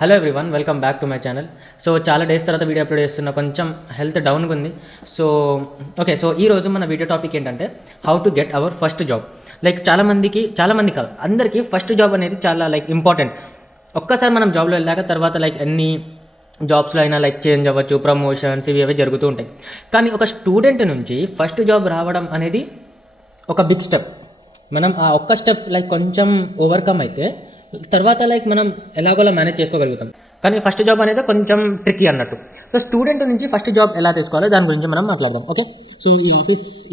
Hello everyone, welcome back to my channel. So చాలా days తర్వాత video upload చేస్తున్నా, కొంచెం హెల్త్ డౌన్గా ఉంది. సో ఈరోజు మన వీడియో టాపిక్ ఏంటంటే how to get our first job. Like చాలామంది కాదు, అందరికీ ఫస్ట్ జాబ్ అనేది చాలా ఇంపార్టెంట్. ఒక్కసారి మనం జాబ్లో వెళ్ళాక తర్వాత ఎన్ని జాబ్స్లో అయినా చేంజ్ అవ్వచ్చు, ప్రమోషన్స్ ఇవి జరుగుతూ ఉంటాయి. కానీ ఒక స్టూడెంట్ నుంచి ఫస్ట్ జాబ్ రావడం అనేది ఒక బిగ్ స్టెప్. మనం ఆ ఒక్క స్టెప్ కొంచెం ఓవర్కమ్ అయితే తర్వాత మనం ఎలాగోలా మేనేజ్ చేసుకోగలుగుతాం. కానీ ఫస్ట్ జాబ్ అనేది కొంచెం ట్రిక్కీ అన్నట్టు. సో స్టూడెంట్ నుంచి ఫస్ట్ జాబ్ ఎలా తెచ్చుకోవాలో దాని గురించి మనం మాట్లాడదాం. ఓకే, సో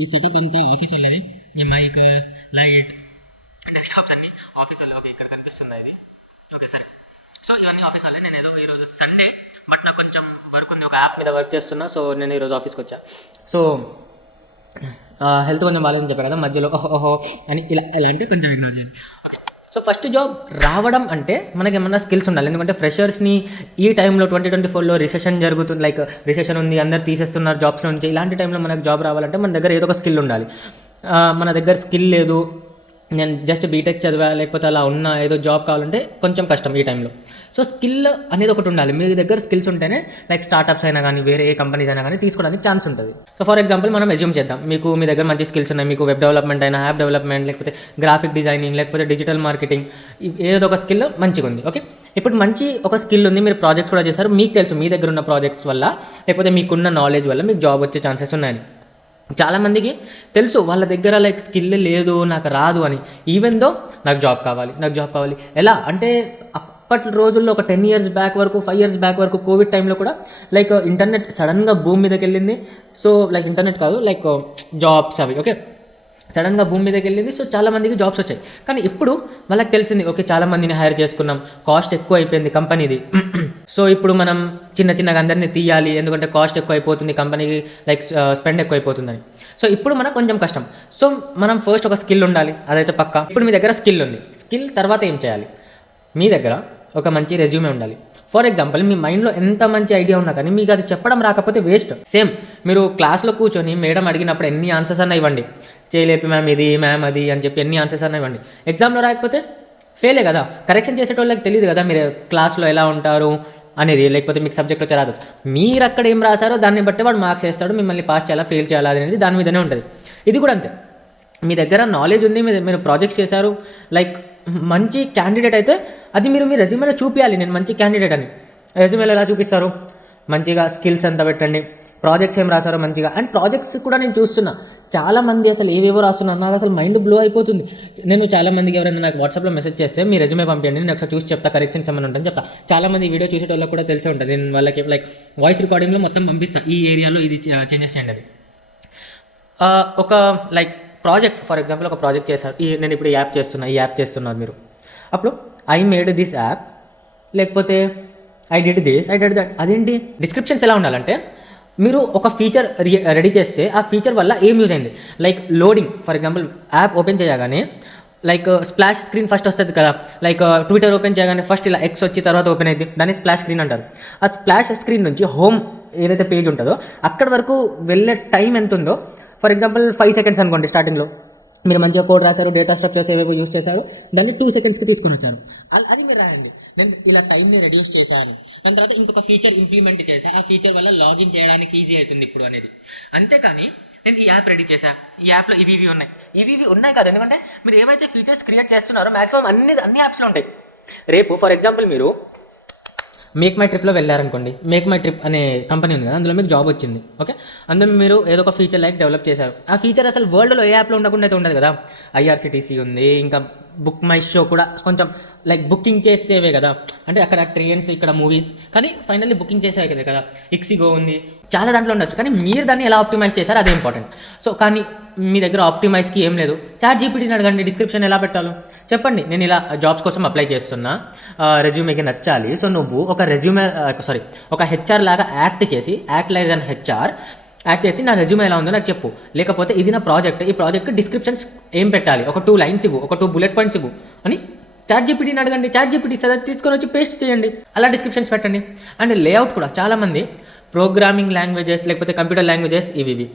ఈ సెటప్ అంతా ఆఫీస్ వాళ్ళది. ఈ మైక్, లైట్, డెస్క్టాప్స్ అన్ని ఆఫీస్ వాళ్ళే. ఓకే, ఇక్కడ కనిపిస్తుంది ఇది. ఓకే, సరే. సో ఇవన్నీ ఆఫీస్ వాళ్ళే. నేను ఏదో ఈరోజు సండే, బట్ నాకు కొంచెం వర్క్ ఉంది, ఒక యాప్ మీద వర్క్ చేస్తున్నా. సో నేను ఈరోజు ఆఫీస్కి వచ్చా. సో హెల్త్ కొంచెం బాగాలేదని చెప్పాను కదా, మధ్యలో ఓహో అని ఇలా అంటే కొంచెం ఇగ్నోర్ చేయండి. సో ఫస్ట్ జాబ్ రావడం అంటే మనకి ఏమన్నా స్కిల్స్ ఉండాలి. ఎందుకంటే ఫ్రెషర్స్ని ఈ టైంలో 2024లో రిసెషన్ జరుగుతుంది, రిసెషన్ ఉంది, అందరు తీసేస్తున్నారు జాబ్స్ నుంచి. ఇలాంటి టైంలో మనకు జాబ్ రావాలంటే మన దగ్గర ఏదో ఒక స్కిల్ ఉండాలి. మన దగ్గర స్కిల్ లేదు, నేను జస్ట్ బీటెక్ చదివా లేకపోతే అలా ఉన్న ఏదో జాబ్ కావాలంటే కొంచెం కష్టం ఈ టైంలో. సో స్కిల్ అనేది ఒకటి ఉండాలి. మీ దగ్గర స్కిల్స్ ఉంటేనే స్టార్టప్స్ అయినా కానీ వేరే ఏ కంపెనీస్ అయినా కానీ తీసుకోవడానికి ఛాన్స్ ఉంటుంది. సో ఫర్ ఎగ్జాంపుల్ మనం అజ్యూమ్ చేద్దాం, మీ దగ్గర మంచి స్కిల్స్ ఉన్నాయి. మీకు వెబ్ డెవలప్మెంట్ అయినా, యాప్ డెవలప్మెంట్, లేకపోతే గ్రాఫిక్ డిజైనింగ్, లేకపోతే డిజిటల్ మార్కెటింగ్, ఏదో ఒక స్కిల్ మంచిగా ఉంది. ఓకే, ఇప్పుడు మంచి ఒక స్కిల్ ఉంది, మీరు ప్రాజెక్ట్స్ కూడా చేశారు, మీకు తెలుసు మీ దగ్గర ఉన్న ప్రాజెక్ట్స్ వల్ల లేకపోతే మీకున్న నాలెడ్జ్ వల్ల మీకు జాబ్ వచ్చే ఛాన్సెస్ ఉన్నాయని. చాలామందికి తెలుసు వాళ్ళ దగ్గర స్కిల్ లేదు, నాకు రాదు అని. ఈవెన్ దో నాకు జాబ్ కావాలి. ఎలా అంటే అప్పటి రోజుల్లో ఒక 10 years బ్యాక్ వరకు, 5 years బ్యాక్ వరకు కోవిడ్ టైంలో కూడా ఇంటర్నెట్ సడన్గా భూమి మీదకి వెళ్ళింది. సో ఇంటర్నెట్ కాదు, జాబ్స్ అవి. ఓకే, సడన్గా భూమి మీదకి వెళ్ళింది. సో చాలామందికి జాబ్స్ వచ్చాయి. కానీ ఇప్పుడు వాళ్ళకి తెలిసింది, ఓకే చాలామందిని హైర్ చేసుకున్నాం, కాస్ట్ ఎక్కువ అయిపోయింది కంపెనీది. సో ఇప్పుడు మనం చిన్నగా అందరినీ తీయాలి, ఎందుకంటే కాస్ట్ ఎక్కువ అయిపోతుంది, కంపెనీకి స్పెండ్ ఎక్కువ అయిపోతుందని. సో ఇప్పుడు మనకు కొంచెం కష్టం. సో మనం ఫస్ట్ ఒక స్కిల్ ఉండాలి, అదైతే పక్కా. ఇప్పుడు మీ దగ్గర స్కిల్ ఉంది, స్కిల్ తర్వాత ఏం చేయాలి? మీ దగ్గర ఒక మంచి రెజ్యూమే ఉండాలి. ఫర్ ఎగ్జాంపుల్, మీ మైండ్లో ఎంత మంచి ఐడియా ఉన్నా కానీ మీకు అది చెప్పడం రాకపోతే వేస్ట్. సేమ్ మీరు క్లాస్లో కూర్చొని మేడం అడిగినప్పుడు ఎన్ని ఆన్సర్స్ అన్నా ఇవ్వండి, చేయలేపి మ్యామ్ ఇది, మ్యామ్ అది అని చెప్పి ఎన్ని ఆన్సర్స్ అన్నా ఇవ్వండి, ఎగ్జామ్లో రాకపోతే ఫెయిలే కదా. కరెక్షన్ చేసేటోళ్ళకి తెలియదు కదా మీరు క్లాస్లో ఎలా ఉంటారు అనేది, లేకపోతే మీకు సబ్జెక్ట్లో చదవదు. మీరు అక్కడ ఏం రాశారో దాన్ని బట్టి వాడు మార్క్స్ వేస్తాడు, మిమ్మల్ని పాస్ చేయాలా ఫెయిల్ చేయాలా అనేది దాని మీదనే ఉంటుంది. ఇది కూడా అంతే. మీ దగ్గర నాలెడ్జ్ ఉంది, మీరు ప్రాజెక్ట్స్ చేశారు, మంచి క్యాండిడేట్ అయితే అది మీరు మీ రెజ్యూమేలో చూపించాలి, నేను మంచి క్యాండిడేట్ అని. రెజ్యూమేలో ఎలా చూపిస్తారు? మంచిగా స్కిల్స్ అంతా పెట్టండి, ప్రాజెక్ట్స్ ఏం రాశారో మంచిగా. అండ్ ప్రాజెక్ట్స్ కూడా నేను చూస్తున్నా, చాలామంది అసలు ఏవేవో రాస్తున్నారు, నాకు అసలు మైండ్ బ్లో అయిపోతుంది. నేను చాలామందికి ఎవరైనా నాకు వాట్సాప్లో మెసేజ్ చేస్తే మీ రెజ్యూమే పంపించండి, నేను ఒకసారి చూసి చెప్తా, కరెక్షన్స్ ఏమైనా ఉంటాను చెప్తా. చాలామంది వీడియో చూసేటోళ్ళకి కూడా తెలిసే ఉంటుంది, నేను వాళ్ళకి వాయిస్ రికార్డింగ్లో మొత్తం పంపిస్తాను, ఈ ఏరియాలో ఇది చేంజెస్ చేయండి అది. ఒక ప్రాజెక్ట్, ఫర్ ఎగ్జాంపుల్ ఒక ప్రాజెక్ట్ చేశారు, నేను ఇప్పుడు ఈ యాప్ చేస్తున్నారు మీరు. అప్పుడు ఐ మేడ్ దిస్ యాప్, లేకపోతే I did this, I did that. అదేంటి? డిస్క్రిప్షన్స్ ఎలా ఉండాలంటే, మీరు ఒక ఫీచర్ రెడీ చేస్తే ఆ ఫీచర్ వల్ల ఏం యూజ్ అయింది. Loading, for example app open చేయగానే స్ప్లాష్ స్క్రీన్ ఫస్ట్ వస్తుంది కదా. ట్విట్టర్ ఓపెన్ చేయగానే ఫస్ట్ ఇలా ఎక్స్ వచ్చి తర్వాత ఓపెన్ అయింది, దాన్ని స్ప్లాష్ స్క్రీన్ అంటారు. ఆ స్ప్లాష్ స్క్రీన్ నుంచి హోమ్ ఏదైతే పేజ్ ఉంటుందో అక్కడ వరకు వెళ్ళే టైం ఎంత ఉందో, ఫర్ ఎగ్జాంపుల్ 5 seconds అనుకోండి. స్టార్టింగ్లో మీరు మంచిగా కోడ్ రాశారు, డేటా స్ట్రక్చర్స్ ఏవేవో యూస్ చేశారు, దాన్ని 2 secondsకి తీసుకొని వచ్చారు. అది మీరు రాయండి, నేను ఇలా టైంని రెడ్యూస్ చేశాను, దాని తర్వాత ఇంకొక ఫీచర్ ఇంప్లిమెంట్ చేశాను, ఆ ఫీచర్ వల్ల లాగిన్ చేయడానికి ఈజీ అవుతుంది ఇప్పుడు అనేది. అంతేకాని నేను ఈ యాప్ రెడీ చేశాను, ఈ యాప్లో ఇవి ఉన్నాయి కదా. ఎందుకంటే మీరు ఏవైతే ఫీచర్స్ క్రియేట్ చేస్తున్నారో మ్యాక్సిమం అన్ని యాప్స్లో ఉంటాయి. రేపు ఫర్ ఎగ్జాంపుల్ మీరు మేక్ మై ట్రిప్లో వెళ్ళారనుకోండి, మేక్ మై ట్రిప్ అనే కంపెనీ ఉంది కదా, అందులో మీకు జాబ్ వచ్చింది. ఓకే, అందులో మీరు ఏదో ఒక ఫీచర్ డెవలప్ చేశారు. ఆ ఫీచర్ అసలు వరల్డ్లో ఏ యాప్లో ఉండకుండా అయితే ఉండదు కదా. ఐఆర్సిటీసీ ఉంది, ఇంకా బుక్ మై షో కూడా కొంచెం బుకింగ్ చేసేవే కదా, అంటే అక్కడ ట్రైన్స్, ఇక్కడ మూవీస్, కానీ ఫైనల్లీ బుకింగ్ చేసేవే కదా. ఇక్సిగో ఉంది, చాలా దాంట్లో ఉండొచ్చు, కానీ మీరు దాన్ని ఎలా ఆప్టిమైజ్ చేశారు అదే ఇంపార్టెంట్. సో కానీ మీ దగ్గర ఆప్టిమైజ్కి ఏం లేదు, చాట్ జీపీటీని అడగండి డిస్క్రిప్షన్ ఎలా పెట్టాలో చెప్పండి. నేను ఇలా జాబ్స్ కోసం అప్లై చేస్తున్నా, రెజ్యూమేకి నచ్చాలి. సో నువ్వు ఒక హెచ్ఆర్ లాగా యాక్ట్ లైజ్ అన్ హెచ్ఆర్ యాక్ట్ చేసి నా రెజ్యూమే ఎలా ఉందో నాకు చెప్పు, లేకపోతే ఇది నా ప్రాజెక్ట్, ఈ ప్రాజెక్ట్ డిస్క్రిప్షన్స్ ఏం పెట్టాలి, ఒక 2 lines ఇవ్వు, ఒక 2 bullet points ఇవ్వు అని చాట్ జీపీటీని అడగండి. చాట్ జీపీటీ సరే తీసుకొని వచ్చి పేస్ట్ చేయండి, అలా డిస్క్రిప్షన్స్ పెట్టండి. అండ్ లేఅవుట్ కూడా చాలామంది ప్రోగ్రామింగ్ లాంగ్వేజెస్ లేకపోతే కంప్యూటర్ లాంగ్వేజెస్ ఇవి,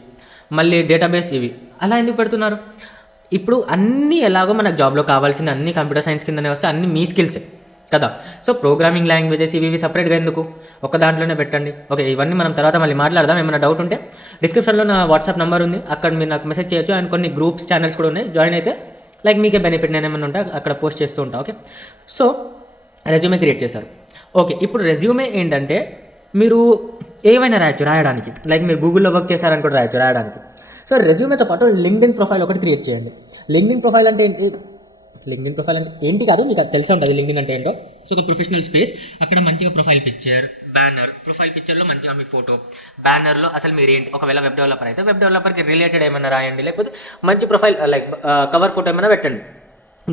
మళ్ళీ డేటాబేస్ ఇవి అలా ఎందుకు పెడుతున్నారు? ఇప్పుడు అన్నీ ఎలాగో మనకు జాబ్లో కావాల్సిన అన్ని కంప్యూటర్ సైన్స్ కిందనే వస్తే అన్ని మీ స్కిల్సే. కదా. సో ప్రోగ్రామింగ్ లాంగ్వేజెస్ ఇవి సపరేట్గా ఎందుకు, ఒక దాంట్లోనే పెట్టండి. ఓకే, ఇవన్నీ మనం తర్వాత మళ్ళీ మాట్లాడదాం. ఏమైనా డౌట్ ఉంటే డిస్క్రిప్షన్లో నా వాట్సాప్ నెంబర్ ఉంది, అక్కడ మీరు నాకు మెసేజ్ చేయొచ్చు. అండ్ కొన్ని గ్రూప్స్ ఛానల్స్ కూడా ఉన్నాయి, జాయిన్ అయితే లైక్ మీకే బెనిఫిట్. నేను ఏమైనా ఉంటే అక్కడ పోస్ట్ చేస్తూ ఉంటాను. ఓకే, సో రెజ్యూమే క్రియేట్ చేశారు. ఓకే, ఇప్పుడు రెజ్యూమే ఏంటంటే మీరు ఏమైనా రాయడానికి, లైక్ మీరు గూగుల్లో వర్క్ చేశారని కూడా రాయడానికి. సో రెజ్యూమేతో పాటు లింక్డ్ఇన్ ప్రొఫైల్ ఒకటి క్రియేట్ చేయండి. లింక్డ్ఇన్ ప్రొఫైల్ అంటే ఏంటి కాదు, మీకు అది తెలిసి ఉంటుంది లింక్డ్ఇన్ అంటే ఏంటో. సో ఒక ప్రొఫెషనల్ స్పేస్, అక్కడ మంచిగా ప్రొఫైల్ పిక్చర్, బ్యానర్, ప్రొఫైల్ పిక్చర్లో మంచిగా మీ ఫోటో, బ్యానర్లో అసలు మీరు ఏంటి, ఒకవేళ వెబ్ డెవలపర్ అయితే వెబ్ డెవలపర్కి రిలేటెడ్ ఏమైనా రాయండి, లేకపోతే మంచి ప్రొఫైల్ లైక్ కవర్ ఫోటో ఏమైనా పెట్టండి.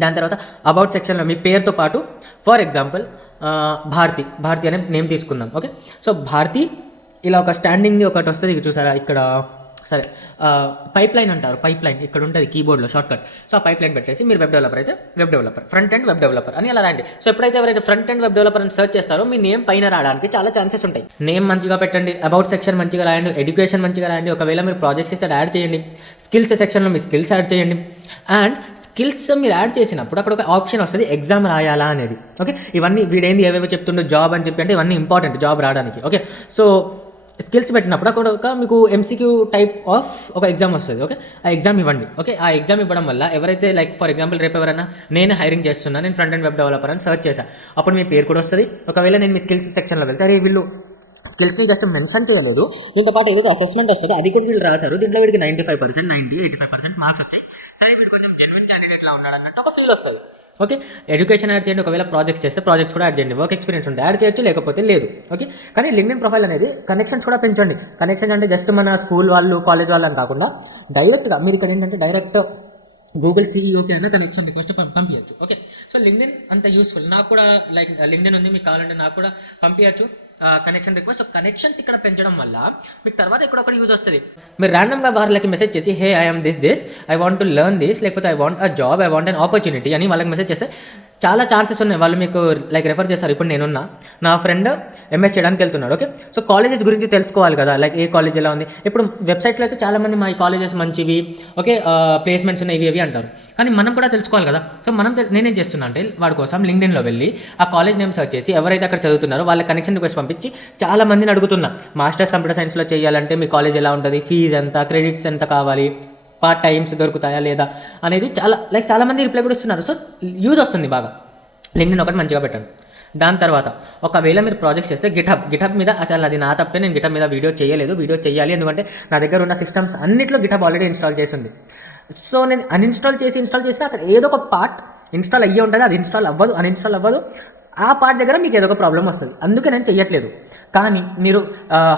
దాని తర్వాత అబౌట్ సెక్షన్లో మీ పేరుతో పాటు ఫర్ ఎగ్జాంపుల్ భారతి అనే నేమ్ తీసుకుందాం. ఓకే, సో భారతి ఇలా ఒక స్టాండింగ్ ఒకటి వస్తుంది, చూసారా ఇక్కడ, సరే పైప్ లైన్ అంటారు, పైప్ లైన్ ఇక్కడ ఉంటుంది కీబోర్డ్లో షార్ట్ కట్. సో ఆ పైప్ లైన్ పెట్టేసి మీరు వెబ్ డెవలపర్ అయితే web developer, front end web developer అని అలా రాయండి. సో ఎప్పుడైతే ఎవరైతే ఫ్రంట్ అండ్ వెబ్ డెవలపర్ అని సెర్చ్ చేస్తారో మీ నేమ్ పైన రావడానికి చాలా ఛాన్సెస్ ఉంటాయి. నేమ్ మంచిగా పెట్టండి, అబౌట్ సెక్షన్ మంచిగా రాయండి, ఎడ్యుకేషన్ మంచిగా రాయండి. ఒకవేళ మీరు ప్రాజెక్ట్స్ చేస్తే యాడ్ చేయండి, స్కిల్స్ సెక్షన్లో మీ స్కిల్స్ యాడ్ చేయండి. అండ్ స్కిల్స్ మీరు యాడ్ చేసినప్పుడు అక్కడ ఒక ఆప్షన్ వస్తుంది ఎగ్జామ్ రాయాలా అనేది. ఓకే, ఇవన్నీ వీడేంది ఏవేవో చెప్తుండో జాబ్ అని చెప్పి, అంటే ఇవన్నీ ఇంపార్టెంట్ జాబ్ రావడానికి. ఓకే, సో స్కిల్స్ పెట్టినప్పుడు అక్కడ ఒక మీకు ఎంసీక్యూ టైప్ ఆఫ్ ఒక ఎగ్జామ్ వస్తుంది. ఓకే, ఆ ఎగ్జామ్ ఇవ్వండి. ఓకే, ఆ ఎగ్జామ్ ఇవ్వడం వల్ల ఎవరైతే లైక్ ఫర్ ఎగ్జాంపుల్ రేపు ఎవరైనా నేను హైరింగ్ చేస్తున్నా, నేను ఫ్రంట్ అండ్ వెబ్ డెవలపర్ అని సర్చ్ చేశాను, అప్పుడు మీ పేరు కూడా వస్తుంది. ఒకవేళ నేను మీ స్కిల్స్ సెక్షన్లో వెళ్తే అరే వీళ్ళు స్కిల్స్ని జస్ట్ మెన్షన్ చేయలేదు, దీంతో పాటు ఏదో అసెస్మెంట్ వస్తుంది అది కూడా వీళ్ళు రాశారు, దీంట్లో వీడికి 95%, 85% మార్క్స్ వచ్చాయి, సరే వీడు కొంచెం జెన్యున్ క్యాండిడేట్లా ఉన్నాడు అన్నట్టు ఒక ఫీల్ వస్తుంది. ఓకే, ఎడ్యుకేషన్ యాడ్ చేయండి, ఒకవేళ ప్రాజెక్ట్స్ చేస్తే ప్రాజెక్ట్స్ కూడా యాడ్ చేయండి, వర్క్ ఎక్స్పీరియన్స్ ఉంటే యాడ్ చేయొచ్చు, లేకపోతే లేదు. ఓకే, కానీ లింక్డ్ఇన్ ప్రొఫైల్ అనేది కనెక్షన్స్ కూడా పెంచండి. కనెక్షన్ అంటే జస్ట్ మన స్కూల్ వాళ్ళు కాలేజ్ వాళ్ళు అని కాకుండా డైరెక్ట్గా మీరు ఇక్కడ ఏంటంటే డైరెక్ట్ గూగుల్ సీఈఓకి అయినా కనెక్షన్ రిక్వెస్ట్ పంపించచ్చు. ఓకే, సో లింక్డ్ఇన్ అంత యూస్ఫుల్. నాకు కూడా లైక్ లింక్డ్ఇన్ ఉంది, మీకు కావాలంటే నాకు కూడా పంపించచ్చు కనెక్షన్ రిక్వెస్ట్. సో కనెక్షన్స్ ఇక్కడ పెంచడం వల్ల మీకు తర్వాత ఇక్కడ ఒకటి యూజ్ వస్తుంది. మీరు ర్యాండమ్గా వాళ్ళకి మెసేజ్ చేసి hey I am this I want to learn this, లేకపోతే I want a job, I want an opportunity అని వాళ్ళకి మెసేజ్ చేస్తే చాలా ఛాన్సెస్ ఉన్నాయి, వాళ్ళు మీకు లైక్ రెఫర్ చేస్తారు. ఇప్పుడు నేనున్నా, నా ఫ్రెండ్ ఎంఎస్ చేయడానికి వెళ్తున్నాడు. ఓకే, సో కాలేజెస్ గురించి తెలుసుకోవాలి కదా, లైక్ ఏ కాలేజ్ ఎలా ఉంది. ఇప్పుడు వెబ్సైట్లో అయితే చాలామంది మా ఈ కాలేజెస్ మంచివి, ఓకే ప్లేస్మెంట్స్ ఉన్నాయి ఇవి అంటారు, కానీ మనం కూడా తెలుసుకోవాలి కదా. సో నేనేం చేస్తున్నా అంటే వాడి కోసం లింక్డ్ఇన్లో వెళ్ళి ఆ కాలేజ్ నేమ్ సెర్చ్ చేసి ఎవరైతే అక్కడ చదువుతున్నారో వాళ్ళ కనెక్షన్ రిక్వెస్ట్ పంపించి చాలా మందిని అడుగుతున్నా, మాస్టర్స్ కంప్యూటర్ సైన్స్లో చేయాలంటే మీ కాలేజ్ ఎలా ఉంటుంది, ఫీజు ఎంత, క్రెడిట్స్ ఎంత కావాలి, పార్ట్ టైమ్స్ దొరుకుతాయా లేదా అనేది చాలా మంది రిప్లై కూడా ఇస్తున్నారు. సో యూజ్ వస్తుంది బాగా. లింక్డ్ఇన్ ఒకటి మంచిగా పెట్టండి. దాని తర్వాత ఒకవేళ మీరు ప్రాజెక్ట్స్ చేస్తే గిటబ్ మీద, అసలు అది నా తప్పే, నేను గిటబ్ మీద వీడియో చేయాలి ఎందుకంటే నా దగ్గర ఉన్న సిస్టమ్స్ అన్నింటిలో గిటబ్ ఆల్రెడీ ఇన్స్టాల్ చేసి ఉంది. సో నేను ఇన్స్టాల్ చేసి అక్కడ ఏదో ఒక పార్ట్ ఇన్స్టాల్ అయ్యే ఉంటుంది, అది అన్ఇన్స్టాల్ అవ్వదు. ఆ పార్ట్ దగ్గర మీకు ఏదో ఒక ప్రాబ్లం వస్తుంది, అందుకే నేను చెయ్యట్లేదు. కానీ మీరు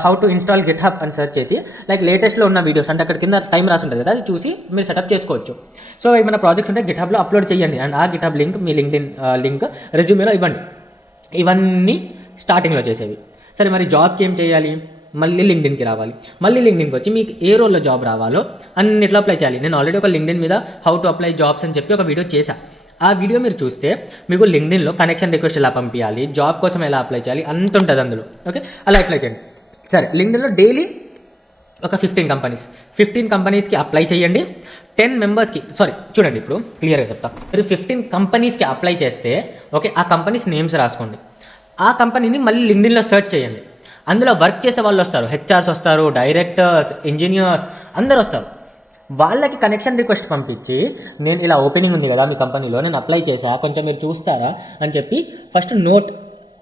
హౌ టు ఇన్స్టాల్ గిట్హబ్ అని సెర్చ్ చేసి లైక్ లేటెస్ట్లో ఉన్న వీడియోస్ అంటే అక్కడ కింద టైం రాసి ఉంటుంది కదా, అది చూసి మీరు సెటప్ చేసుకోవచ్చు. సో ఏమైనా ప్రాజెక్ట్స్ ఉంటే గిట్హబ్లో అప్లోడ్ చేయండి, అండ్ ఆ గిట్హబ్ లింక్ మీ లింక్డ్ఇన్ లింక్ రెజ్యూమేలో ఇవ్వండి. ఇవన్నీ స్టార్టింగ్లో చేసేవి. సరే, మరి జాబ్కి ఏం చేయాలి, మళ్ళీ లింక్డ్ఇన్కి రావాలి. మళ్ళీ లింక్డ్ఇన్కి వచ్చి మీకు ఏ రోల్లో జాబ్ రావాలో అన్నిట్లో అప్లై చేయాలి. నేను ఆల్రెడీ ఒక లింక్డ్ఇన్ మీద హౌ టు అప్లై జాబ్స్ అని చెప్పి ఒక వీడియో చేశాను. ఆ వీడియో మీరు చూస్తే మీకు లింక్డ్ఇన్లో కనెక్షన్ రిక్వెస్ట్ ఎలా పంపించాలి, జాబ్ కోసం ఎలా అప్లై చేయాలి అంత ఉంటుంది అందులో. ఓకే, అలా అప్లై చేయండి. సరే, లింక్డ్ఇన్లో డైలీ ఒక 15 కంపెనీస్కి అప్లై చేయండి. 10 మెంబర్స్కి చూడండి, ఇప్పుడు క్లియర్గా చెప్తా. మీరు 15 కంపెనీస్కి అప్లై చేస్తే ఓకే, ఆ కంపెనీస్ నేమ్స్ రాసుకోండి. ఆ కంపెనీని మళ్ళీ లింక్డ్ఇన్లో సెర్చ్ చేయండి. అందులో వర్క్ చేసే వాళ్ళు వస్తారు, హెచ్ఆర్స్ వస్తారు, డైరెక్టర్స్, ఇంజనీర్స్ అందరు వస్తారు. వాళ్ళకి కనెక్షన్ రిక్వెస్ట్ పంపించి నేను ఇలా ఓపెనింగ్ ఉంది కదా మీ కంపెనీలో, నేను అప్లై చేశా, కొంచెం మీరు చూస్తారా అని చెప్పి ఫస్ట్ నోట్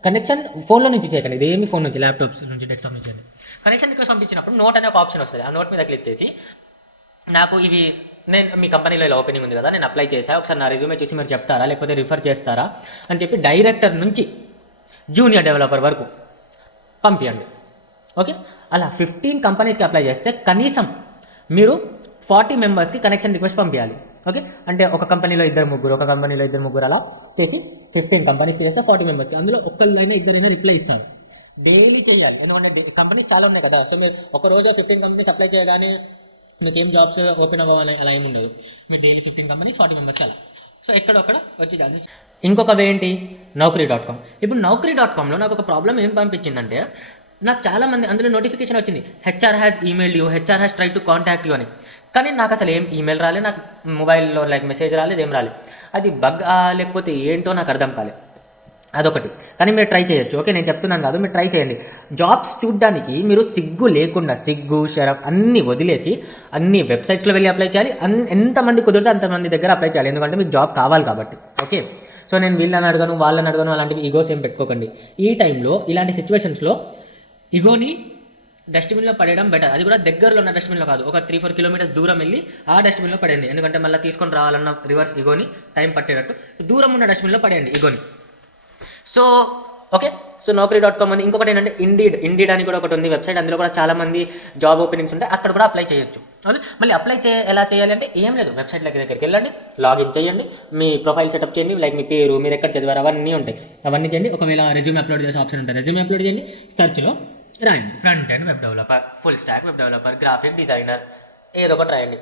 కనెక్షన్ ఫోన్లో నుంచి చేయకండి, ఇదేమి ఫోన్ నుంచి, ల్యాప్టాప్స్ నుంచి, డెస్క్టాప్ నుంచి చేయండి. కనెక్షన్ రిక్వెస్ట్ పంపించినప్పుడు నోట్ అనే ఒక ఆప్షన్ వస్తుంది, ఆ నోట్ మీద క్లిక్ చేసి నాకు నేను మీ కంపెనీలో ఇలా ఓపెనింగ్ ఉంది కదా, నేను అప్లై చేశా, ఒకసారి నా రెజ్యూమే చూసి మీరు చెప్తారా, లేకపోతే రిఫర్ చేస్తారా అని చెప్పి డైరెక్టర్ నుంచి జూనియర్ డెవలపర్ వరకు పంపించండి. ఓకే, అలా 15 కంపెనీస్కి అప్లై చేస్తే కనీసం మీరు 40 మెంబర్స్కి కనెక్షన్ రిక్వెస్ట్ పంపించాలి. ఓకే, అంటే ఒక కంపెనీలో 2-3, ఒక కంపెనీలో 2-3 అలా చేసి 15 కంపెనీస్కి చేస్తే 40 మెంబర్స్కి, అందులో ఒక్కళ్ళైనా 2 రిప్లై ఇస్తారు. డైలీ చేయాలి, ఎందుకంటే కంపెనీస్ చాలా ఉన్నాయి కదా. సో మీరు ఒక రోజు 15 కంపెనీస్ అప్లై చేయగానే మీకు ఏం జాబ్స్ ఓపెన్ అవ్వాలి అలా ఏమి ఉండదు. మీరు డైలీ 15 కంపెనీస్ 40 మెంబర్స్కి అలా. సో ఎక్కడొక్కడ వచ్చే ఛాన్సెస్. ఇంకొక వే ఏంటి, Naukri.com. ఇప్పుడు Naukri.comలో నాకు ఒక ప్రాబ్లం ఏం పంపించిందంటే, నాకు చాలామంది అందులో నోటిఫికేషన్ వచ్చింది, HR has email you, HR has try to contact you అని. కానీ నాకు అసలు ఏం ఈమెయిల్ రాలేదు, నాకు మొబైల్లో లైక్ మెసేజ్ రాలేదు, ఏం రాలేదు. అది బగ్ లేకపోతే ఏంటో నాకు అర్థం కాలేదు. అదొకటి. కానీ మీరు ట్రై చేయొచ్చు. ఓకే, నేను చెప్తున్నాను కాదు, మీరు ట్రై చేయండి. జాబ్స్ చూడడానికి మీరు సిగ్గు లేకుండా, సిగ్గు శరం అన్నీ వదిలేసి అన్ని వెబ్సైట్స్లో వెళ్ళి అప్లై చేయాలి. ఎంతమంది కుదిరితే అంతమంది దగ్గర అప్లై చేయాలి, ఎందుకంటే మీకు జాబ్ కావాలి కాబట్టి. ఓకే, సో నేను వీళ్ళని అడగను వాళ్ళని అడగను అలాంటివి ఈగోస్ ఏం పెట్టుకోకండి. ఈ టైంలో ఇలాంటి సిచ్యువేషన్స్లో ఈగోని డస్ట్బిన్లో పడేయడం బెటర్. అది కూడా దగ్గరలో ఉన్న డస్ట్బిన్లో కాదు, ఒక 3-4 కిలోమీటర్స్ దూరం వెళ్ళి ఆ డస్ట్బిన్లో పడేయండి. ఎందుకంటే మళ్ళీ తీసుకొని రావాలన్న రివర్స్ ఈగోని టైం పట్టేటట్టు దూరం ఉన్న డస్ట్బిన్లో పడేయండి ఈగోని. సో ఓకే, సో naukri.com అని ఇంకొకటి ఏంటంటే ఇండీడ్ అని కూడా ఒకటి ఉంది వెబ్సైట్. అందులో కూడా చాలా మంది జాబ్ ఓపెనింగ్స్ ఉంటాయి, అక్కడ కూడా అప్లై చేయొచ్చు. ఓకే, మళ్ళీ అప్లై ఎలా చేయాలి అంటే ఏం లేదు, వెబ్సైట్లకి దగ్గరికి వెళ్ళండి, లాగిన్ చేయండి, మీ ప్రొఫైల్ సెటప్ చేయండి, లైక్ మీ పేరు, మీరు ఎక్కడ చదివారు అవన్నీ ఉంటాయి, అవన్నీ చేయండి. ఒకవేళ రెజ్యూమ్ అప్లోడ్ చేసే ఆప్షన్ ఉంటుంది, రెజ్యూమ్ అప్లోడ్ చేయండి, సెర్చ్లో రాయండి front end web developer, full stock web developer, graphic designer, ఏదో ఒకటి రాయండి,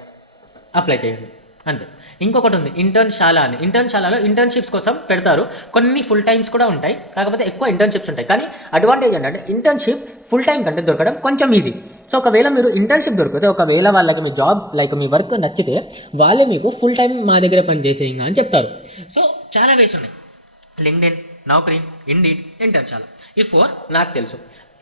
అప్లై చేయండి, అంతే. ఇంకొకటి ఉంది ఇంటర్న్షాలా అని. ఇంటర్న్షాలాలో ఇంటర్న్షిప్స్ కోసం పెడతారు, కొన్ని ఫుల్ టైమ్స్ కూడా ఉంటాయి, కాకపోతే ఎక్కువ ఇంటర్న్షిప్స్ ఉంటాయి. కానీ అడ్వాంటేజ్ ఏంటంటే ఇంటర్న్షిప్ ఫుల్ టైం కంటే దొరకడం కొంచెం ఈజీ. సో ఒకవేళ మీరు ఇంటర్న్షిప్ దొరికితే, ఒకవేళ వాళ్ళకి మీ జాబ్ లైక్ మీ వర్క్ నచ్చితే వాళ్ళే మీకు ఫుల్ టైం మా దగ్గర పనిచేసేయంగా అని చెప్తారు. సో చాలా వేస్ ఉన్నాయి, లింక్డ్ఇన్, నౌకరీ, ఇండీడ్, ఇంటర్న్షాలా, ఈ 4 నాకు తెలుసు.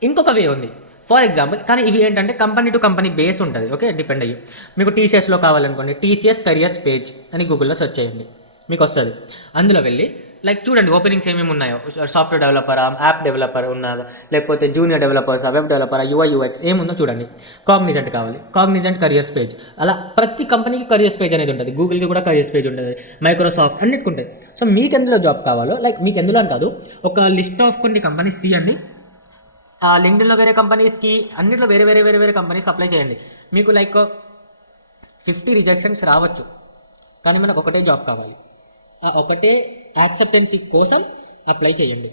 ఇంకొక వే ఉంది ఫర్ ఎగ్జాంపుల్, కానీ ఇవి ఏంటంటే కంపెనీ టు కంపెనీ బేస్ ఉంటుంది. ఓకే, డిపెండ్ అయ్యి మీకు టీసీఎస్లో కావాలనుకోండి, టీసీఎస్ కెరియర్స్ పేజ్ అని గూగుల్లో సెర్చ్ చేయండి, మీకు వస్తుంది. అందులో వెళ్ళి లైక్ చూడండి ఓపెనింగ్స్ ఏమేమి ఉన్నాయో, సాఫ్ట్వేర్ డెవలపరా, యాప్ డెవలపర్ ఉన్నదా, లేకపోతే జూనియర్ డెవలపర్స్, వెబ్ డెవలపరా, యూఐ యూఎక్స్ ఏముందో చూడండి. కాగ్నిజెంట్ కావాలి, కాగ్నిజెంట్ కెరియర్స్ పేజ్, అలా ప్రతి కంపెనీకి కెరియర్స్ పేజ్ అనేది ఉంటుంది. గూగుల్కి కూడా కెరియర్స్ పేజ్ ఉంటుంది, మైక్రోసాఫ్ట్ అన్నిటికి ఉంటుంది. సో మీకు ఎందులో జాబ్ కావాలో, లైక్ మీకు ఎందులో అని కాదు, ఒక లిస్ట్ ఆఫ్ కొన్ని కంపెనీస్ తీయండి, లింక్డ్ఇన్లో వేరే కంపెనీస్కి, అన్నింటిలో వేరే వేరే వేరే వేరే కంపెనీస్కి అప్లై చేయండి. మీకు లైక్ 50 రిజెక్షన్స్ రావచ్చు, కానీ మనకు ఒకటే జాబ్ కావాలి. ఆ ఒకటే యాక్సెప్టెన్సీ కోసం అప్లై చేయండి.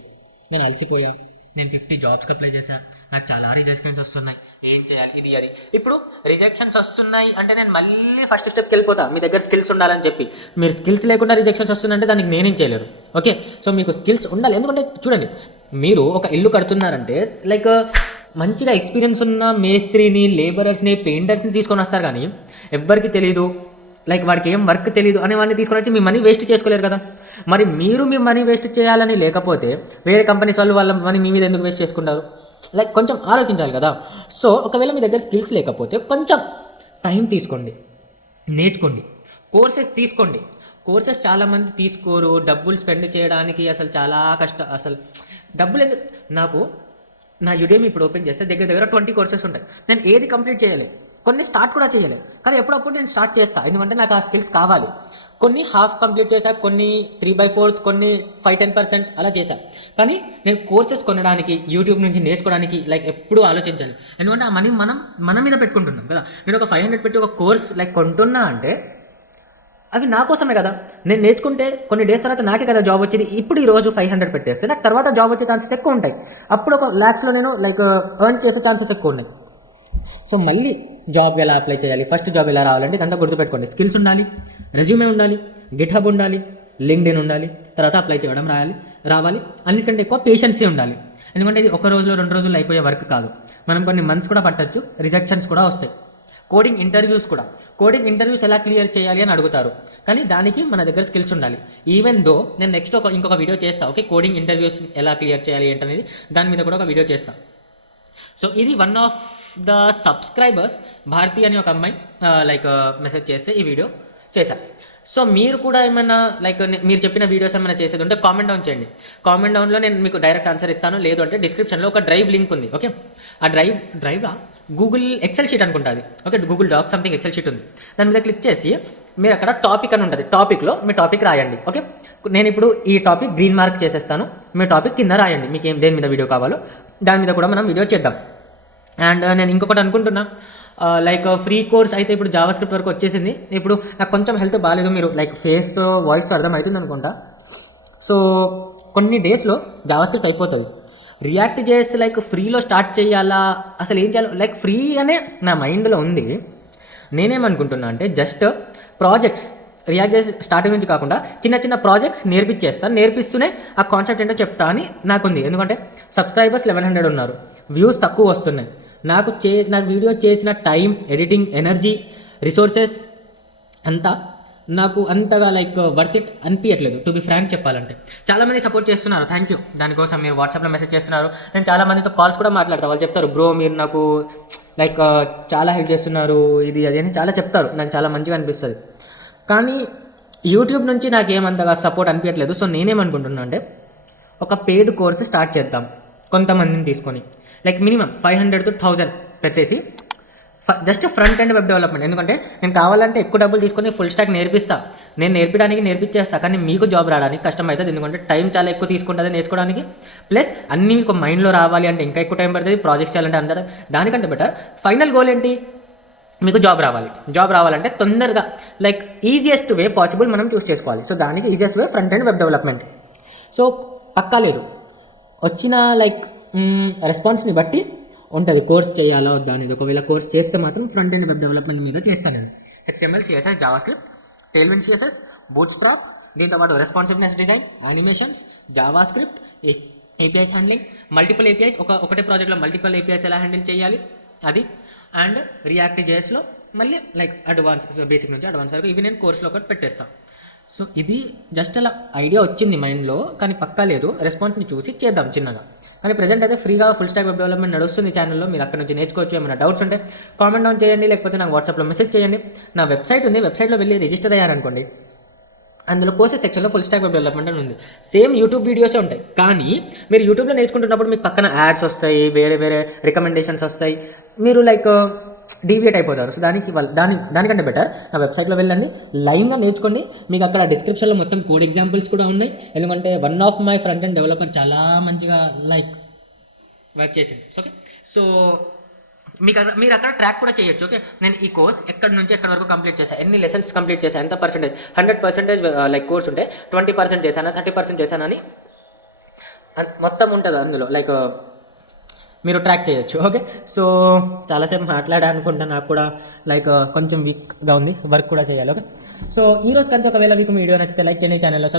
నేను అలసిపోయా, నేను 50 జాబ్స్కి అప్లై చేశాను, నాకు చాలా రిజెక్షన్స్ వస్తున్నాయి, ఏం చేయాలి, ఇది అది. ఇప్పుడు రిజెక్షన్స్ వస్తున్నాయి అంటే నేను మళ్ళీ ఫస్ట్ స్టెప్కి వెళ్ళిపోతా, మీ దగ్గర స్కిల్స్ ఉండాలని చెప్పి. మీరు స్కిల్స్ లేకుండా రిజెక్షన్స్ వస్తున్నాయంటే దానికి నేనేం చేయలేను. ఓకే, సో మీకు స్కిల్స్ ఉండాలి. ఎందుకంటే చూడండి, మీరు ఒక ఇల్లు కడుతున్నారంటే లైక్ మంచిగా ఎక్స్పీరియన్స్ ఉన్న మేస్త్రిని, లేబరర్స్ని, పెయింటర్స్ని తీసుకొని వస్తారు, కానీ ఎవ్వరికి తెలియదు, లైక్ వాడికి ఏం వర్క్ తెలియదు అనే వాడిని తీసుకొని వచ్చి మీ మనీ వేస్ట్ చేసుకోలేరు కదా. మరి మీరు మీ మనీ వేస్ట్ చేయాలని లేకపోతే వేరే కంపెనీస్ వాళ్ళు వాళ్ళ మనీ మీ మీద ఎందుకు వేస్ట్ చేసుకుంటారు? లైక్ కొంచెం ఆలోచించాలి కదా. సో ఒకవేళ మీ దగ్గర స్కిల్స్ లేకపోతే కొంచెం టైం తీసుకోండి, నేర్చుకోండి, కోర్సెస్ తీసుకోండి. కోర్సెస్ చాలామంది తీసుకోరు, డబ్బులు స్పెండ్ చేయడానికి అసలు చాలా కష్టం. అసలు డబ్బులు ఎందుకు, నాకు నా యుడేమి ఇప్పుడు ఓపెన్ చేస్తే దగ్గర 20 కోర్సెస్ ఉంటాయి. నేను ఏది కంప్లీట్ చేయలేదు, కొన్ని స్టార్ట్ కూడా చేయలేదు, కానీ ఎప్పుడప్పుడు నేను స్టార్ట్ చేస్తాను, ఎందుకంటే నాకు ఆ స్కిల్స్ కావాలి. కొన్ని హాఫ్ కంప్లీట్ చేశా, కొన్ని 3/4, కొన్ని 5-10% అలా చేశాను. కానీ నేను కోర్సెస్ కొనడానికి, యూట్యూబ్ నుంచి నేర్చుకోవడానికి లైక్ ఎప్పుడూ ఆలోచించాలి. ఎందుకంటే ఆ మనీ మన మీద పెట్టుకుంటున్నాం కదా. నేను ఒక 500 పెట్టి ఒక కోర్స్ లైక్ కొంటున్నా అంటే అవి నా కోసమే కదా. నేను నేర్చుకుంటే కొన్ని డేస్ తర్వాత నాకే కదా జాబ్ వచ్చేది. ఇప్పుడు ఈరోజు 500 పెట్టేస్తే నాకు తర్వాత జాబ్ వచ్చే ఛాన్సెస్ ఎక్కువ ఉంటాయి. అప్పుడు ఒక lakhsలో నేను లైక్ ఎర్న్ చేసే ఛాన్సెస్ ఎక్కువ ఉన్నాయి. సో మళ్ళీ జాబ్ ఎలా అప్లై చేయాలి, ఫస్ట్ జాబ్ ఎలా రావాలంటే ఇదంతా గుర్తుపెట్టుకోండి. స్కిల్స్ ఉండాలి, రెజ్యూమే ఉండాలి, గిట్హబ్ ఉండాలి, లింక్డ్ఇన్ ఉండాలి, తర్వాత అప్లై చేయడం రావాలి. అన్నిటికంటే ఎక్కువ పేషెన్సీ ఉండాలి. ఎందుకంటే ఇది 1 రోజులో 2 రోజుల్లో అయిపోయే వర్క్ కాదు. మనం కొన్ని మంత్స్ కూడా పట్టచ్చు, రిజెక్షన్స్ కూడా వస్తాయి. కోడింగ్ ఇంటర్వ్యూస్ ఎలా క్లియర్ చేయాలి అని అడుగుతారు, కానీ దానికి మన దగ్గర స్కిల్స్ ఉండాలి. ఈవెన్ దో నేను నెక్స్ట్ ఇంకొక వీడియో చేస్తాను. ఓకే, కోడింగ్ ఇంటర్వ్యూస్ ఎలా క్లియర్ చేయాలి ఏంటనేది దాని మీద కూడా ఒక వీడియో చేస్తాను. సో ఇది one of the subscribers Bharati అని ఒక అమ్మాయి లైక్ మెసేజ్ చేస్తే ఈ వీడియో చేశాను. సో మీరు కూడా ఏమైనా లైక్ మీరు చెప్పిన వీడియోస్ ఏమైనా చేసేది ఉంటే కామెంట్ డౌన్ చేయండి. కామెంట్ డౌన్లో నేను మీకు డైరెక్ట్ ఆన్సర్ ఇస్తాను, లేదు అంటే డిస్క్రిప్షన్లో ఒక డ్రైవ్ లింక్ ఉంది. ఓకే, ఆ డ్రైవ్లో గూగుల్ ఎక్సెల్ షీట్ అనుకుంటుంది. Okay, Google doc something Excel sheet ఉంది. దాని మీద క్లిక్ చేసి మీరు అక్కడ టాపిక్ అని ఉంటుంది, టాపిక్లో మీ టాపిక్ రాయండి. ఓకే, నేను ఇప్పుడు ఈ టాపిక్ గ్రీన్ మార్క్ చేసేస్తాను, మీ టాపిక్ కింద రాయండి. మీకు దేని మీద వీడియో కావాలో దాని మీద కూడా మనం వీడియో చేద్దాం. అండ్ నేను ఇంకొకటి అనుకుంటున్నా, లైక్ ఫ్రీ కోర్స్ అయితే ఇప్పుడు జావాస్క్రిప్ట్ వరకు వచ్చేసింది. ఇప్పుడు నాకు కొంచెం హెల్త్ బాగాలేదు, మీరు లైక్ ఫేస్తో వాయిస్తో అర్థమవుతుంది అనుకుంటా. సో కొన్ని డేస్లో జావాస్క్రిప్ట్ అయిపోతుంది. రియాక్ట్ చేసి లైక్ ఫ్రీలో స్టార్ట్ చేయాలా, అసలు ఏం చేయాలో లైక్ ఫ్రీ అనే నా మైండ్లో ఉంది. నేనేమనుకుంటున్నా అంటే జస్ట్ ప్రాజెక్ట్స్ రియాక్ట్ చేసి స్టార్టింగ్ నుంచి కాకుండా చిన్న ప్రాజెక్ట్స్ నేర్పించేస్తాను, నేర్పిస్తూనే ఆ కాన్సెప్ట్ ఏంటో చెప్తా అని నాకుంది. ఎందుకంటే సబ్స్క్రైబర్స్ 1100 ఉన్నారు, వ్యూస్ తక్కువ వస్తున్నాయి. నాకు వీడియో చేసిన టైం, ఎడిటింగ్, ఎనర్జీ, రిసోర్సెస్ అంతా నాకు అంతగా లైక్ వర్త్ ఇట్ అనిపించట్లేదు టు బి ఫ్రాంక్ చెప్పాలంటే. చాలామంది సపోర్ట్ చేస్తున్నారు, థ్యాంక్ యూ. దానికోసం మీరు వాట్సాప్లో మెసేజ్ చేస్తున్నారు. నేను చాలామందితో కాల్స్ కూడా మాట్లాడతాను. వాళ్ళు చెప్తారు, బ్రో మీరు నాకు లైక్ చాలా హెల్ప్ చేస్తున్నారు, ఇది అది అని చాలా చెప్తారు. నాకు చాలా మంచిగా అనిపిస్తుంది. కానీ యూట్యూబ్ నుంచి నాకు ఏమంతగా సపోర్ట్ అనిపించట్లేదు. సో నేనేమనుకుంటున్నా అంటే ఒక పెయిడ్ కోర్స్ స్టార్ట్ చేద్దాం కొంతమందిని తీసుకొని, లైక్ మినిమం 500 to 1000 పెట్టేసి just front end web development. ఎందుకంటే నేను కావాలంటే ఎక్కువ డబ్బులు తీసుకొని ఫుల్ స్టాక్ నేర్పిస్తా, నేను నేర్పించేస్తా. కానీ మీకు జాబ్ రావడానికి కష్టం అవుతుంది. ఎందుకంటే టైం చాలా ఎక్కువ తీసుకుంటుంది నేర్చుకోవడానికి. ప్లస్ అన్నీ మీకు మైండ్లో రావాలి అంటే ఇంకా ఎక్కువ టైం పడుతుంది. ప్రాజెక్ట్స్ చేయాలంటే అందరూ దానికంటే బెటర్ ఫైనల్ గోల్ ఏంటి, మీకు జాబ్ రావాలి. జాబ్ రావాలంటే తొందరగా లైక్ ఈజియెస్ట్ వే పాసిబుల్ మనం చూస్ చేసుకోవాలి. సో దానికి easiest way front end web development. So పక్కా లేదు, వచ్చిన లైక్ రెస్పాన్స్ని బట్టి ఉంటుంది కోర్స్ చేయాలా వద్దా అనేది. ఒకవేళ కోర్స్ చేస్తే మాత్రం ఫ్రంట్ అండ్ వెబ్ డెవలప్మెంట్ మీద చేస్తాను నేను. HTML, CSS, JavaScript, Tailwind CSS, Bootstrap, దీంతో పాటు responsiveness design, animations, JavaScript, APIs handling, multiple APIs, ఒకటే ప్రాజెక్ట్లో మల్టిపుల్ APIs ఎలా హ్యాండిల్ చేయాలి అది, అండ్ రియాక్ట్ JSలో మళ్ళీ లైక్ అడ్వాన్స్, బేసిక్ నుంచి అడ్వాన్స్ వరకు ఇవి నేను కోర్సులో ఒకటి పెట్టేస్తాను. సో ఇది జస్ట్ అలా ఐడియా వచ్చింది మైండ్లో, కానీ పక్కా లేదు. రెస్పాన్స్ని చూసి చేద్దాం చిన్నగా. కానీ ప్రెజెంట్ అయితే ఫ్రీగా ఫుల్ స్టాక్ వెబ్ డెవలప్మెంట్ నడుస్తుంది ఛానల్లో. మీరు అక్కడ నుంచి నేర్చుకోవచ్చు. ఏమైనా డౌట్స్ ఉంటే కామెంట్ డౌన్ చేయండి, లేకపోతే నాకు వాట్సాప్లో మెసేజ్ చేయండి. నా వెబ్సైట్ ఉంది, వెబ్సైట్లో వెళ్ళి రిజిస్టర్ అయ్యారనుకోండి, అందులో కోర్సెస్ సెక్షన్లో ఫుల్ స్టాక్ వెబ్ డెవలప్మెంట్ అని ఉంది. సేమ్ యూట్యూబ్ వీడియోసే ఉంటాయి. కానీ మీరు యూట్యూబ్లో నేర్చుకుంటున్నప్పుడు మీకు పక్కన యాడ్స్ వస్తాయి, వేరే వేరే రికమెండేషన్స్ వస్తాయి, మీరు లైక్ డీవియేట్ అయిపోతారు. సో దానికంటే బెటర్ నా వెబ్సైట్లో వెళ్ళండి, లైన్గా నేర్చుకోండి. మీకు అక్కడ డిస్క్రిప్షన్లో మొత్తం కోడ్ ఎగ్జాంపుల్స్ కూడా ఉన్నాయి. ఎందుకంటే one of my front and developer చాలా మంచిగా లైక్ వర్క్ చేసింది. ఓకే, సో మీరు అక్కడ ట్రాక్ కూడా చేయొచ్చు. ఓకే, నేను ఈ కోర్స్ ఎక్కడి నుంచి ఎక్కడి వరకు కంప్లీట్ చేశాను, ఎన్ని లెసన్స్ కంప్లీట్ చేశాను, ఎంత పర్సెంటేజ్, 100% లైక్ కోర్స్ ఉంటే 20% చేశాను, 30% చేశానని మొత్తం ఉంటుంది అందులో. లైక్ మీరు ట్రాక్ చేయొచ్చు. ఓకే, సో చాలాసేపు మాట్లాడాలనుకుంటా, నాకు కూడా లైక్ కొంచెం వీక్గా ఉంది, వర్క్ కూడా చేయాలి. ఓకే, సో ఈ రోజు కంటే ఒకవేళ మీకు వీడియో నచ్చితే లైక్ చేయండి, ఛానల్లో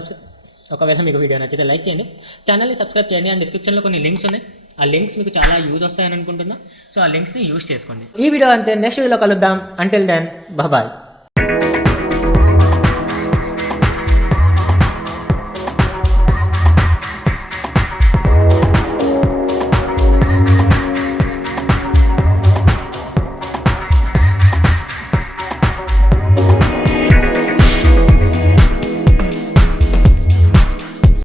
ఒకవేళ మీకు వీడియో నచ్చితే లైక్ చేయండి, ఛానల్ని సబ్స్క్రైబ్ చేయండి. అండ్ డిస్క్రిప్షన్లో కొన్ని లింక్స్ ఉన్నాయి, ఆ లింక్స్ మీకు చాలా యూజ్ వస్తాయని అనుకుంటున్నా. సో ఆ లింక్స్ని యూజ్ చేసుకోండి. ఈ వీడియో అంతే, నెక్స్ట్ వీడియోలో కలుద్దాం. Until then bye.